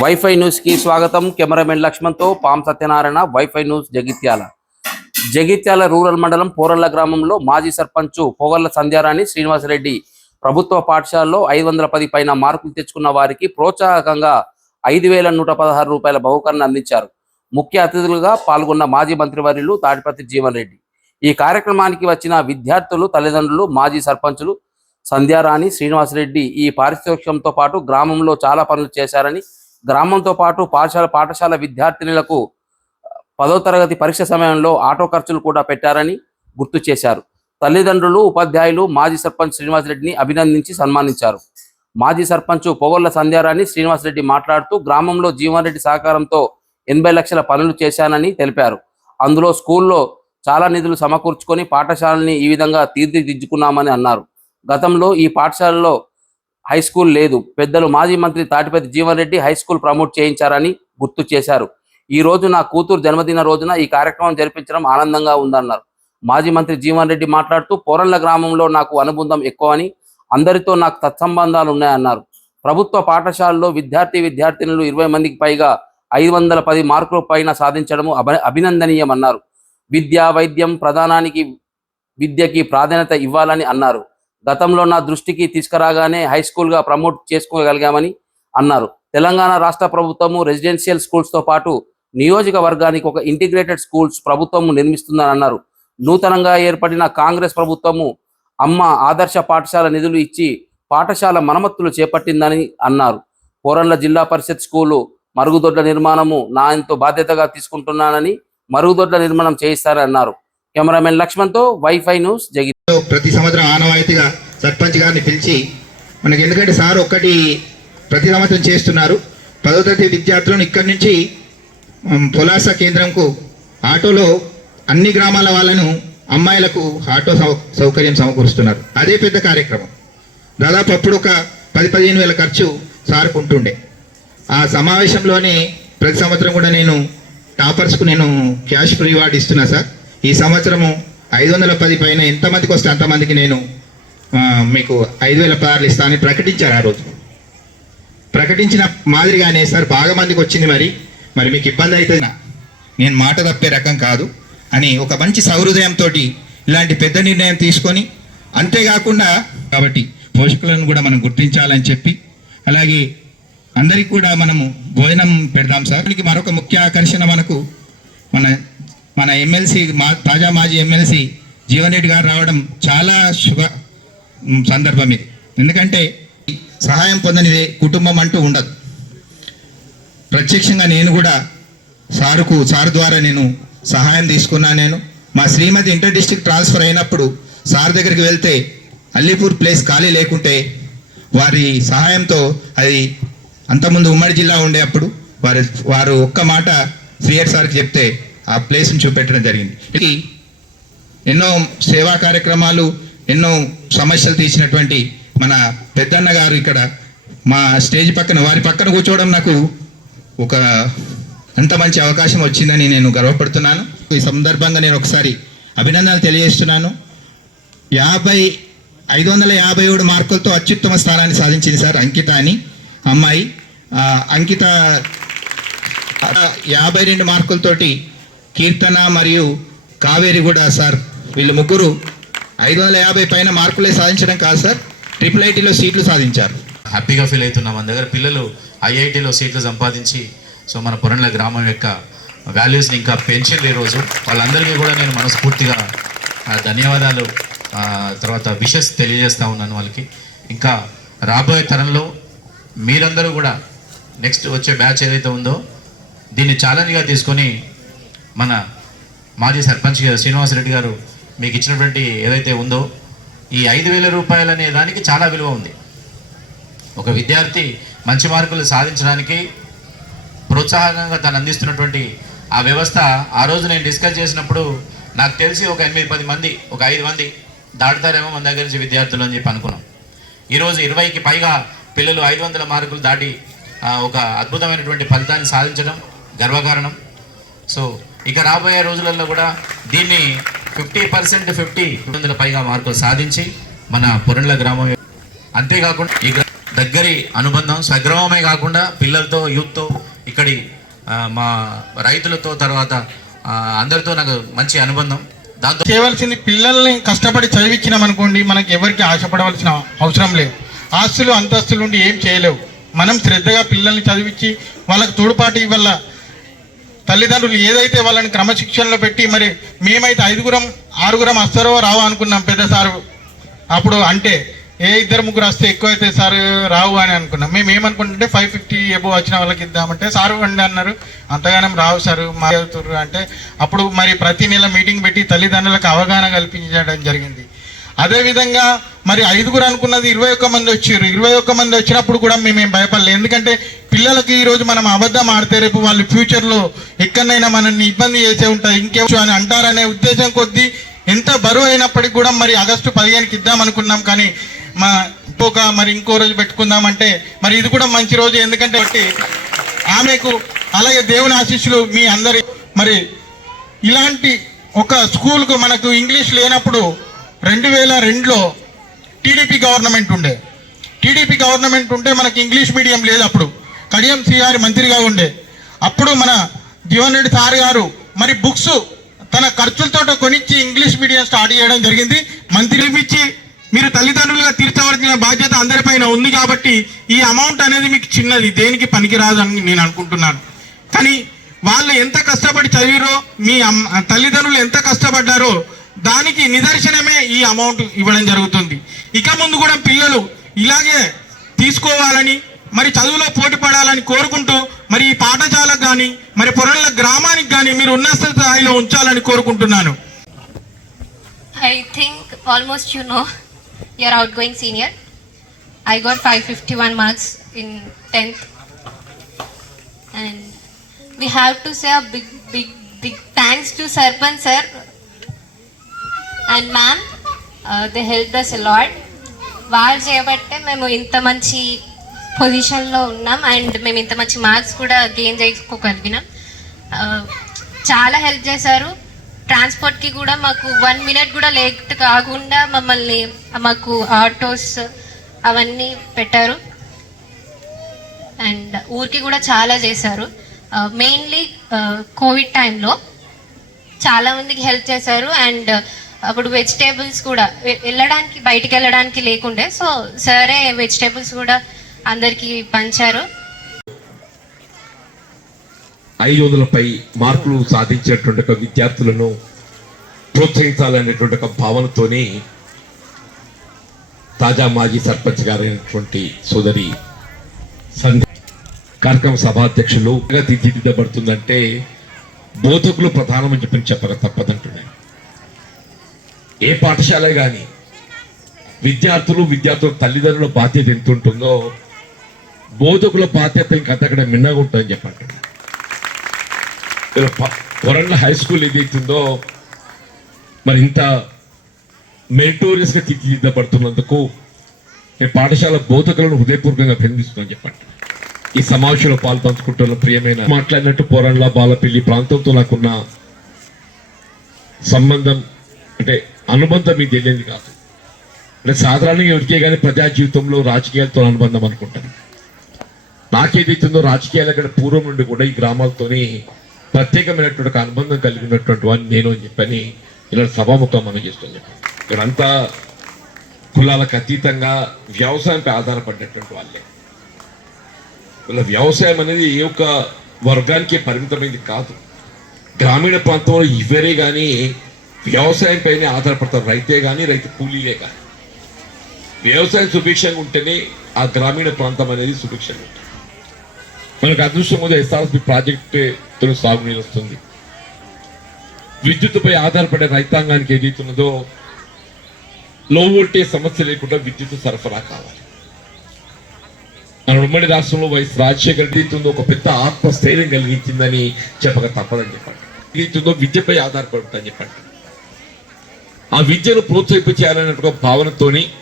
Wifi న్యూస్కి స్వాగతం. Cameraman లక్ష్మణ్తో పాం Satyanarayana WiFi news Jagtial. Jagtial rural mandal Poralla గ్రామంలో మాజీ సర్పంచ్ పొగల్ల సంధ్యారాణి శ్రీనివాసరెడ్డి ప్రభుత్వ పాఠశాలలో ఐదు వందల పది పైన మార్కులు తెచ్చుకున్న వారికి ప్రోత్సాహకంగా ఐదు వేల నూట పదహారు రూపాయల బహుకరణ అందించారు. ముఖ్య అతిథులుగా పాల్గొన్న మాజీ మంత్రివర్యులు తాటిపతి జీవన్ రెడ్డి ఈ కార్యక్రమానికి వచ్చిన విద్యార్థులు తల్లిదండ్రులు మాజీ సర్పంచులు సంధ్యారాణి శ్రీనివాసరెడ్డి ఈ పారితోషికంతో పాటు గ్రామంలో చాలా పనులు చేశారని గ్రామంతో పాటు పాఠశాల పాఠశాల విద్యార్థినులకు పదో తరగతి పరీక్ష సమయంలో ఆటో ఖర్చులు కూడా పెట్టారని గుర్తు చేశారు. తల్లిదండ్రులు ఉపాధ్యాయులు మాజీ సర్పంచ్ శ్రీనివాసరెడ్డిని అభినందించి సన్మానించారు. మాజీ సర్పంచ్ పొగొల్ల సంధ్యారాణి శ్రీనివాసరెడ్డి మాట్లాడుతూ గ్రామంలో జీవన్ రెడ్డి సహకారంతో ఎనభై లక్షల పనులు చేశానని తెలిపారు. అందులో స్కూల్లో చాలా నిధులు సమకూర్చుకొని పాఠశాలని ఈ విధంగా తీర్చిదిద్దుకున్నామని అన్నారు. గతంలో ఈ పాఠశాలలో హై స్కూల్ లేదు. పెద్దలు మాజీ మంత్రి Tatiparthi Jeevan Reddy high school promote చేయించారని గుర్తు చేశారు. ఈ రోజు నా కూతురు జన్మదిన రోజున ఈ కార్యక్రమం జరిపించడం ఆనందంగా ఉందన్నారు. మాజీ మంత్రి జీవన్ రెడ్డి మాట్లాడుతూ పోరళ్ళ గ్రామంలో నాకు అనుబంధం ఎక్కువ అని అందరితో నాకు తత్సంబంధాలు ఉన్నాయన్నారు. ప్రభుత్వ పాఠశాలలో విద్యార్థి విద్యార్థినులు ఇరవై మందికి పైగా ఐదు వందల పది మార్కుల పైన సాధించడము అభి అభినందనీయమన్నారు. విద్య వైద్యం ప్రధానానికి విద్యకి ప్రాధాన్యత ఇవ్వాలని అన్నారు. గతంలో నా దృష్టికి తీసుకురాగానే హై స్కూల్గా ప్రమోట్ చేసుకోగలిగామని అన్నారు. తెలంగాణ రాష్ట్ర ప్రభుత్వము రెసిడెన్షియల్ స్కూల్స్తో పాటు నియోజకవర్గానికి ఒక ఇంటిగ్రేటెడ్ స్కూల్స్ ప్రభుత్వము నిర్మిస్తుందని అన్నారు. నూతనంగా ఏర్పడిన కాంగ్రెస్ ప్రభుత్వము అమ్మ ఆదర్శ పాఠశాల నిధులు ఇచ్చి పాఠశాల మరమ్మతులు చేపట్టిందని అన్నారు. పోరన్ల జిల్లా పరిషత్ స్కూలు మరుగుదొడ్ల నిర్మాణము నా ఎంతో బాధ్యతగా తీసుకుంటున్నానని మరుగుదొడ్ల నిర్మాణం చేయిస్తారని అన్నారు కెమెరామెన్ లక్ష్మణ్తో వైఫై న్యూస్ జగి ప్రతి సంవత్సరం ఆనవాయితీగా సర్పంచ్ గారిని పిలిచి మనకి ఎందుకంటే సార్ ఒక్కటి ప్రతి సంవత్సరం చేస్తున్నారు. పదో తరగతి విద్యార్థులను ఇక్కడి నుంచి ఉమ్, పొలాస కేంద్రంకు ఆటోలో అన్ని గ్రామాల వాళ్ళను అమ్మాయిలకు ఆటో సౌ సౌకర్యం సమకూరుస్తున్నారు. అదే పెద్ద కార్యక్రమం. దాదాపు అప్పుడు ఒక పది పదిహేను వేల ఖర్చు సార్కు ఉంటుండే. ఆ సమావేశంలోనే ప్రతి సంవత్సరం కూడా నేను టాపర్స్కు నేను క్యాష్ రివార్డ్ ఇస్తున్నా సార్. ఈ సంవత్సరము ఐదు వందల పది పైన ఎంతమందికి వస్తే అంతమందికి నేను మీకు ఐదు వేల పదార్లు ఇస్తానని ప్రకటించారు ఆ రోజు. ప్రకటించిన మాదిరిగానే సార్ బాగా మందికి వచ్చింది మరి. మరి మీకు ఇబ్బంది అవుతుంది? నేను మాట తప్పే రకం కాదు అని ఒక మంచి సౌహృదయంతో ఇలాంటి పెద్ద నిర్ణయం తీసుకొని అంతేకాకుండా కాబట్టి పోషకులను కూడా మనం గుర్తించాలని చెప్పి అలాగే అందరికీ కూడా మనము భోజనం పెడదాం సార్. మరొక ముఖ్య ఆకర్షణ మనకు మన మన ఎమ్మెల్సీ మా తాజా మాజీ ఎమ్మెల్సీ జీవన్ రెడ్డి గారు రావడం చాలా శుభ సందర్భం ఇది ఎందుకంటే సహాయం పొందనిదే కుటుంబం అంటూ ఉండదు. ప్రత్యక్షంగా నేను కూడా సారుకు సార్ ద్వారా నేను సహాయం తీసుకున్నా నేను. మా శ్రీమతి ఇంటర్ డిస్ట్రిక్ట్ ట్రాన్స్ఫర్ అయినప్పుడు సార్ దగ్గరికి వెళ్తే అల్లీపూర్ ప్లేస్ ఖాళీ లేకుంటే వారి సహాయంతో అది అంతకుముందు ఉమ్మడి జిల్లా ఉండే అప్పుడు వారి వారు ఒక్క మాట శ్రీయర్ సార్కి చెప్తే ఆ ప్లేస్ని చూపెట్టడం జరిగింది. ఎన్నో సేవా కార్యక్రమాలు ఎన్నో సమస్యలు తీసినటువంటి మన పెద్దన్న గారు ఇక్కడ మా స్టేజ్ పక్కన వారి పక్కన కూర్చోవడం నాకు ఒక అంత మంచి అవకాశం వచ్చిందని నేను గర్వపడుతున్నాను. ఈ సందర్భంగా నేను ఒకసారి అభినందనలు తెలియజేస్తున్నాను. యాభై ఐదు వందల యాభై ఏడు మార్కులతో అత్యుత్తమ స్థానాన్ని సాధించింది సార్ అంకిత అని అమ్మాయి. అంకిత యాభై రెండు మార్కులతోటి కీర్తన మరియు కావేరిగూడ సార్. వీళ్ళు ముగ్గురు ఐదు వందల యాభై పైన మార్కులే సాధించడం కాదు సార్. ట్రిపుల్ ఐటీలో సీట్లు సాధించారు. హ్యాపీగా ఫీల్ అవుతున్నాం మన దగ్గర. పిల్లలు ఐఐటిలో సీట్లు సంపాదించి సో మన పొరండ్ల గ్రామం యొక్క వాల్యూస్ని ఇంకా పెంచిండ్రు ఈరోజు. వాళ్ళందరికీ కూడా నేను మనస్ఫూర్తిగా ధన్యవాదాలు. తర్వాత విషెస్ తెలియజేస్తా ఉన్నాను వాళ్ళకి. ఇంకా రాబోయే తరంలో మీరందరూ కూడా నెక్స్ట్ వచ్చే బ్యాచ్ ఏదైతే ఉందో దీన్ని ఛాలెంజ్గా తీసుకొని మన మాజీ సర్పంచ్ గారు శ్రీనివాసరెడ్డి గారు మీకు ఇచ్చినటువంటి ఏదైతే ఉందో ఈ ఐదు వేల రూపాయలు అనే దానికి చాలా విలువ ఉంది. ఒక విద్యార్థి మంచి మార్కులు సాధించడానికి ప్రోత్సాహకంగా తను అందిస్తున్నటువంటి ఆ వ్యవస్థ ఆ రోజు నేను డిస్కస్ చేసినప్పుడు నాకు తెలిసి ఒక ఎనిమిది పది మంది ఒక ఐదు మంది దాటుతారేమో మన దగ్గర నుంచి విద్యార్థులు అని చెప్పి అనుకున్నాం. ఈరోజు ఇరవైకి పైగా పిల్లలు ఐదు వందల మార్కులు దాటి ఒక అద్భుతమైనటువంటి ఫలితాన్ని సాధించడం గర్వకారణం. సో ఇక రాబోయే రోజులలో కూడా దీన్ని ఫిఫ్టీ పర్సెంట్ ఫిఫ్టీ వందల పైగా మార్కులు సాధించి మన పొరండ్ల గ్రామం. అంతేకాకుండా ఈ దగ్గరి అనుబంధం స్వగ్రామమే కాకుండా పిల్లలతో యూత్తో ఇక్కడి మా రైతులతో తర్వాత అందరితో నాకు మంచి అనుబంధం. దాంతో చేయవలసింది పిల్లల్ని కష్టపడి చదివించినాం అనుకోండి మనకి ఎవరికి ఆశపడవలసిన అవసరం లేదు. ఆస్తులు అంతస్తులు ఉండి ఏం చేయలేవు. మనం శ్రద్ధగా పిల్లల్ని చదివించి వాళ్ళకి తోడుపాటు ఇవ్వాల తల్లిదండ్రులు ఏదైతే వాళ్ళని క్రమశిక్షణలో పెట్టి మరి మేమైతే ఐదుగురం ఆరుగురం వస్తారో రావు అనుకున్నాం పెద్ద సారు. అప్పుడు అంటే ఏ ఇద్దరు ముగ్గురు వస్తే ఎక్కువ అయితే సార్ రావు అని అనుకున్నాం. మేము ఏమనుకుంటుంటే ఫైవ్ ఫిఫ్టీ ఎబో వచ్చిన వాళ్ళకి ఇద్దామంటే సారు అండి అన్నారు. అంతగానం రావు సారు మా అంటే అప్పుడు మరి ప్రతి నెల మీటింగ్ పెట్టి తల్లిదండ్రులకు అవగాహన కల్పించడం జరిగింది. అదేవిధంగా మరి ఐదుగురు అనుకున్నది ఇరవై ఒక్క మంది వచ్చారు. ఇరవై ఒక్క మంది వచ్చినప్పుడు కూడా మేమేం భయపడలేదు. ఎందుకంటే పిల్లలకి ఈరోజు మనం అబద్ధం ఆడితే రేపు వాళ్ళు ఫ్యూచర్లో ఎక్కడైనా మనల్ని ఇబ్బంది చేసే ఉంటుంది ఇంకేవచ్చు అని అంటారనే ఉద్దేశం కొద్దీ ఎంత బరువు అయినప్పటికీ కూడా మరి ఆగస్టు పదిహేనుకి ఇద్దాం అనుకున్నాం. కానీ మా ఇంకొక మరి ఇంకో రోజు పెట్టుకుందామంటే మరి ఇది కూడా మంచి రోజు. ఎందుకంటే బట్టి ఆమెకు అలాగే దేవుని ఆశీస్సులు మీ అందరి మరి ఇలాంటి ఒక స్కూల్కు మనకు ఇంగ్లీష్ లేనప్పుడు రెండు వేల రెండులో టీడీపీ గవర్నమెంట్ ఉండే. టీడీపీ గవర్నమెంట్ ఉంటే మనకి ఇంగ్లీష్ మీడియం లేదు అప్పుడు. కడియం సిఆర్ మంత్రిగా ఉండే. అప్పుడు మన జీవన్ రెడ్డి సార్ గారు మరి బుక్స్ తన ఖర్చులతో కొనిచ్చి ఇంగ్లీష్ మీడియం స్టార్ట్ చేయడం జరిగింది. మంత్రి ఇచ్చి మీరు తల్లిదండ్రులుగా తీర్చవలసిన బాధ్యత అందరిపైన ఉంది కాబట్టి ఈ అమౌంట్ అనేది మీకు చిన్నది దేనికి పనికిరాదు అని నేను అనుకుంటున్నాను. కానీ వాళ్ళు ఎంత కష్టపడి చదివిరో మీ అమ్మ తల్లిదండ్రులు ఎంత కష్టపడ్డారో దానికి నిదర్శనమే ఈ అమౌంట్ ఇవ్వడం జరుగుతుంది ఇక ముందు కూడా పిల్లలు ఇలాగే తీసుకోవాలని మరి చదువులో పోటీ పడాలని కోరుకుంటూ మరి ఈ పాఠశాలకు కానీ మరి పొరళ్ళ గ్రామానికి కానీ మీరు ఉన్న స్థాయిలో ఉంచాలని కోరుకుంటున్నాను I think almost you know your outgoing senior. I got 551 marks in 10th. And we have to say a big, big, big thanks to Sarpan sir and ma'am. And ma'am they help దస్ లాడ్ వాళ్ళు చేయబట్టే మేము ఇంత మంచి పొజిషన్లో ఉన్నాం. And మేము ఇంత మంచి మార్క్స్ కూడా గెయిన్ చేసుకోగలిగినాం uh, చాలా హెల్ప్ చేశారు. ట్రాన్స్పోర్ట్కి కూడా మాకు వన్ మినిట్ కూడా లేట్ కాకుండా మమ్మల్ని మాకు ఆటోస్ అవన్నీ పెట్టారు. అండ్ ఊరికి కూడా చాలా చేశారు. మెయిన్లీ కోవిడ్ టైంలో చాలామందికి హెల్ప్ చేశారు. అండ్ అప్పుడు వెజిటేబుల్స్ కూడా. వెళ్ళడానికి బయటికి వెళ్ళడానికి లేకుండే. సో సరే వెజిటేబుల్స్ కూడా అందరికీ పంచారు. ఐదు వందలపై మార్కులు సాధించేటువంటి ఒక విద్యార్థులను ప్రోత్సహించాలనేటువంటి ఒక భావనతోని తాజా మాజీ సర్పంచ్ గారైనటువంటి సోదరి సంధ్య కార్యక్రమ సభాధ్యక్షులు. తీర్చిదిద్దబడుతుందంటే బోధకులు ప్రధానమని చెప్పని చెప్పక తప్పదంటున్నాను ఏ పాఠశాల కానీ విద్యార్థులు విద్యార్థుల తల్లిదండ్రుల బాధ్యత ఎంత ఉంటుందో బోధకుల బాధ్యత ఇంకంతక్కడ మిన్నగా ఉంటుందని చెప్పండి. కొరండ్ల హై స్కూల్ ఏదైతుందో మరి ఇంత మెరిటోరియస్గా తీర్చిదిద్దబడుతున్నందుకు నేను పాఠశాల బోధకులను హృదయపూర్వకంగా అభినందిస్తున్నాను చెప్పండి. ఈ సమావేశంలో పాల్పంచుకుంటున్న ప్రియమైన మాట్లాడినట్టు పోరండ్ల బాలపల్లి ప్రాంతంతో నాకున్న సంబంధం అంటే అనుబంధం మీకు తెలియదు కాదు. అంటే సాధారణంగా ఎవరికే కానీ ప్రజా జీవితంలో రాజకీయాలతో అనుబంధం అనుకుంటాను నాకేదైతుందో రాజకీయాల కంటే పూర్వం నుండి కూడా ఈ గ్రామాలతోని ప్రత్యేకమైనటువంటి అనుబంధం కలిగినటువంటి వాడిని నేను అని చెప్పని ఇలా సభాముఖం మనం చేస్తాం. చెప్పి ఇక్కడంతా కులాలకు అతీతంగా వ్యవసాయంపై ఆధారపడినటువంటి వాళ్ళే. ఇలా వ్యవసాయం అనేది ఏ ఒక్క వర్గానికి పరిమితమైంది కాదు. గ్రామీణ ప్రాంతంలో ఇవరే కానీ వ్యవసాయం పైనే ఆధారపడతారు రైతే కానీ రైతు కూలీలే కానీ వ్యవసాయం సుభిక్షంగా ఉంటేనే ఆ గ్రామీణ ప్రాంతం అనేది సుభిక్షంగా ఉంటుంది. మనకు అదృష్టం ముందు ఎస్ఆర్ఎస్పి ప్రాజెక్టు సాగునీరు వస్తుంది. విద్యుత్తుపై ఆధారపడే రైతాంగానికి ఏదైతున్నదో లో వోల్టేజ్ సమస్య లేకుండా విద్యుత్ సరఫరా కావాలి. మన ఉమ్మడి రాష్ట్రంలో వైఎస్ రాజశేఖర్ ఏదైతుందో ఒక పెద్ద ఆత్మస్థైర్యం కలిగించిందని చెప్పక తప్పదని చెప్పండి. ఏదైతుందో విద్యపై ఆధారపడుతుందని చెప్పండి. ఆ విద్యను ప్రోత్సహింపచేయాలనే ఒక భావనతోని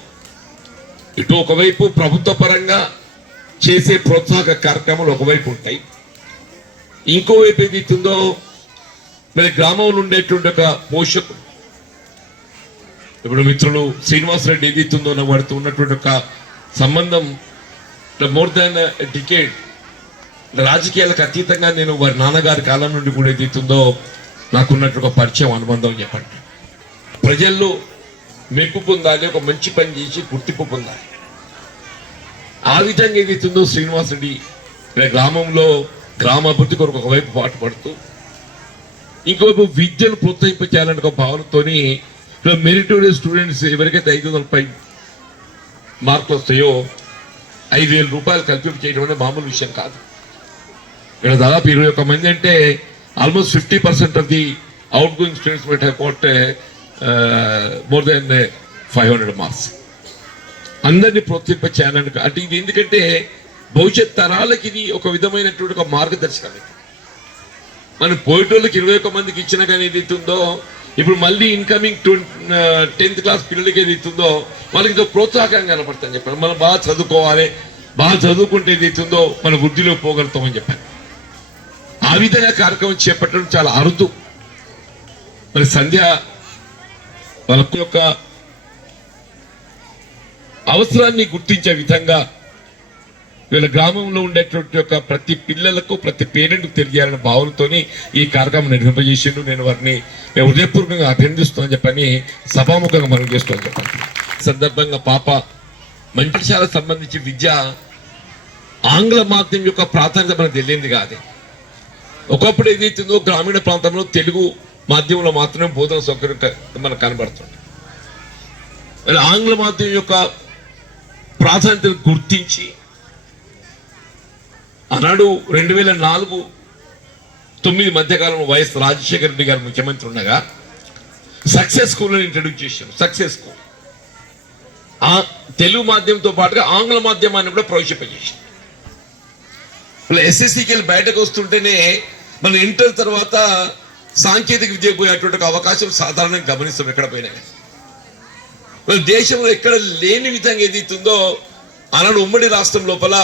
ఇటు ఒకవైపు ప్రభుత్వ పరంగా చేసే ప్రోత్సాహక కార్యక్రమాలు ఒకవైపు ఉంటాయి. ఇంకోవైపు ఏదైతుందో మరి గ్రామంలో ఉండేటువంటి ఒక పోషకు ఇప్పుడు మిత్రులు శ్రీనివాసరెడ్డి ఏదైతుందో నాకు వాడితో ఉన్నటువంటి ఒక సంబంధం మోర్ దాన్ డికేడ్. రాజకీయాలకు అతీతంగా నేను వారి నాన్నగారి కాలం నుండి కూడా ఏదైతుందో నాకున్నట్టు ఒక పరిచయం అనుబంధం చెప్పండి. ప్రజల్లో మెప్పు పొందాలి ఒక మంచి పని చేసి గుర్తింపు పొందాలి. ఆ విధంగా ఏదైతుందో శ్రీనివాసుడి ఇక్కడ గ్రామంలో గ్రామాభివృద్ధి కొరకు ఒకవైపు పాటు పడుతూ ఇంకోవైపు విద్యను ప్రోత్సహించాలనే ఒక భావనతోని ఇక్కడ మెరిటోరియస్ స్టూడెంట్స్ ఎవరికైతే ఐదు వందల పై మార్కులు వస్తాయో ఐదు వేల రూపాయలు కల్పింపు చేయడం అనేది మామూలు విషయం కాదు. ఇక్కడ దాదాపు ఇరవై ఒక్క మంది అంటే almost fifty percent of the outgoing students మిట్ హైకోట్ more than five hundred marks అందరినీ ప్రోత్సహింప చేయాలని అంటే ఇది ఎందుకంటే భవిష్యత్ తరాలకి ఇది ఒక విధమైనటువంటి ఒక మార్గదర్శకం మనం పోయేటోళ్ళకి ఇరవై ఒక్క మందికి ఇచ్చినా కానీ ఏదైతుందో ఇప్పుడు మళ్ళీ ఇన్కమింగ్ టెన్త్ క్లాస్ పిల్లలకి ఏదైతుందో వాళ్ళకి ఇదో ప్రోత్సాహకంగా కనపడుతుంది చెప్పాను మనం బాగా చదువుకోవాలి బాగా చదువుకుంటే ఏదైతుందో మన వృద్ధిలో పోగలుగుతామని చెప్పాను ఆ విధంగా కార్యక్రమం చేపట్టడం చాలా అరుదు. మరి సంధ్య వాళ్ళ యొక్క అవసరాన్ని గుర్తించే విధంగా వీళ్ళ గ్రామంలో ఉండేటువంటి యొక్క ప్రతి పిల్లలకు ప్రతి పేరెంట్కు తెలియాలనే భావనతోని ఈ కార్యక్రమం నిర్వహించేసిండు నేను వారిని నేను హృదయపూర్వకంగా అభినందిస్తానని చెప్పని సభాముఖంగా మనం చేస్తామని చెప్పండి. సందర్భంగా పాప మంచిశాలకు సంబంధించి విద్య ఆంగ్ల మాధ్యమం యొక్క ప్రాధాన్యత మనకు తెలియంది కాదు. ఒకప్పుడు ఏదైతుందో గ్రామీణ ప్రాంతంలో తెలుగు మాధ్యమంలో మాత్రమే బోధన సౌకర్యం మనకు కనబడుతుంది. మరి ఆంగ్ల మాధ్యమం యొక్క ప్రాధాన్యతను గుర్తించి ఆనాడు రెండు వేల నాలుగు తొమ్మిది మధ్యకాలం వైఎస్ రాజశేఖర రెడ్డి గారు ముఖ్యమంత్రి ఉండగా సక్సెస్ స్కూల్ ఇంట్రడ్యూస్ చేశారు. Success school. ఆ తెలుగు మాధ్యమంతో పాటుగా ఆంగ్ల మాధ్యమాన్ని కూడా ప్రవేశింపజేసింది ఇప్పుడు ఎస్ఎస్సికి వెళ్ళి బయటకు వస్తుంటేనే మన ఇంటర్ తర్వాత సాంకేతిక విద్య పోయేటువంటి అవకాశం సాధారణంగా గమనిస్తాం ఎక్కడ పోయినా దేశంలో ఎక్కడ లేని విధంగా ఏదైతుందో ఆనాడు ఉమ్మడి రాష్ట్రం లోపల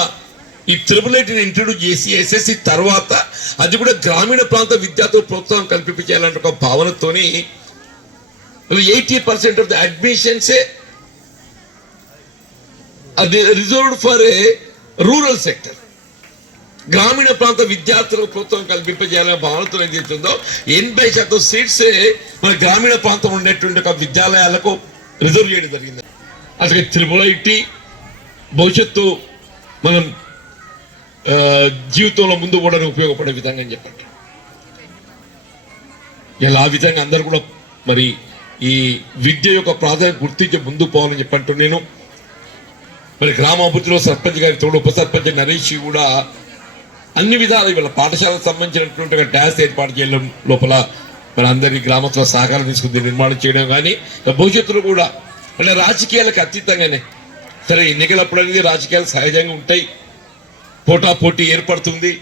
ఈ త్రిపుల్ ఐటీని ఇంట్రడ్యూస్ చేసి ఎస్ఎస్సి తర్వాత అది కూడా గ్రామీణ ప్రాంత విద్యార్థులు ప్రోత్సాహం కల్పించాలంటే ఒక భావనతోని ఎయిటీ పర్సెంట్ ఆఫ్ ద అడ్మిషన్సే అది reserved for a rural sector గ్రామీణ ప్రాంత విద్యార్థులకు ప్రోత్సాహం కల్పింపజేయాలనే భావనతో ఏం చేస్తుందో ఎనభై శాతం సీట్స్ మన గ్రామీణ ప్రాంతం ఉండేటువంటి ఒక విద్యాలయాలకు రిజర్వ్ చేయడం జరిగింది. అసలు త్రిపుల ఇట్టి భవిష్యత్తు మనం జీవితంలో ముందు కూడా ఉపయోగపడే విధంగా అని చెప్పండి. ఇలా ఆ విధంగా అందరు కూడా మరి ఈ విద్య యొక్క ప్రాధాన్యత గుర్తించి ముందుకు పోవాలని చెప్పంటూ నేను. మరి గ్రామాభివృద్ధిలో సర్పంచ్ గారి తోడు ఉప సర్పంచ్ నరేష్ కూడా అన్ని విధాలు వీళ్ళ పాఠశాలకు సంబంధించినటువంటి డ్యాన్స్ ఏర్పాటు చేయడం లోపల మన అందరి గ్రామస్తుల సహకారం తీసుకుని నిర్మాణం చేయడం కానీ భవిష్యత్తులో కూడా అంటే రాజకీయాలకు అతీతంగానే. సరే ఎన్నికలప్పుడు అనేది రాజకీయాలు సహజంగా ఉంటాయి. పోటా పోటీ ఏర్పడుతుంది.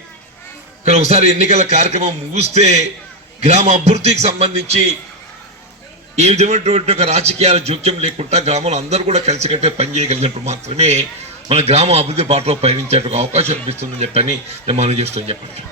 కానీ ఒకసారి ఎన్నికల కార్యక్రమం ముగిస్తే గ్రామ అభివృద్ధికి సంబంధించి ఏ విధమైనటువంటి ఒక రాజకీయాల జోక్యం లేకుండా గ్రామంలో అందరూ కూడా కలిసికట్టే పనిచేయగలిగినప్పుడు మాత్రమే మన గ్రామ అభివృద్ధి బాటలో పయనించేటువంటి అవకాశం లభిస్తుందని చెప్పని నేను మనం చేస్తాను చెప్పండి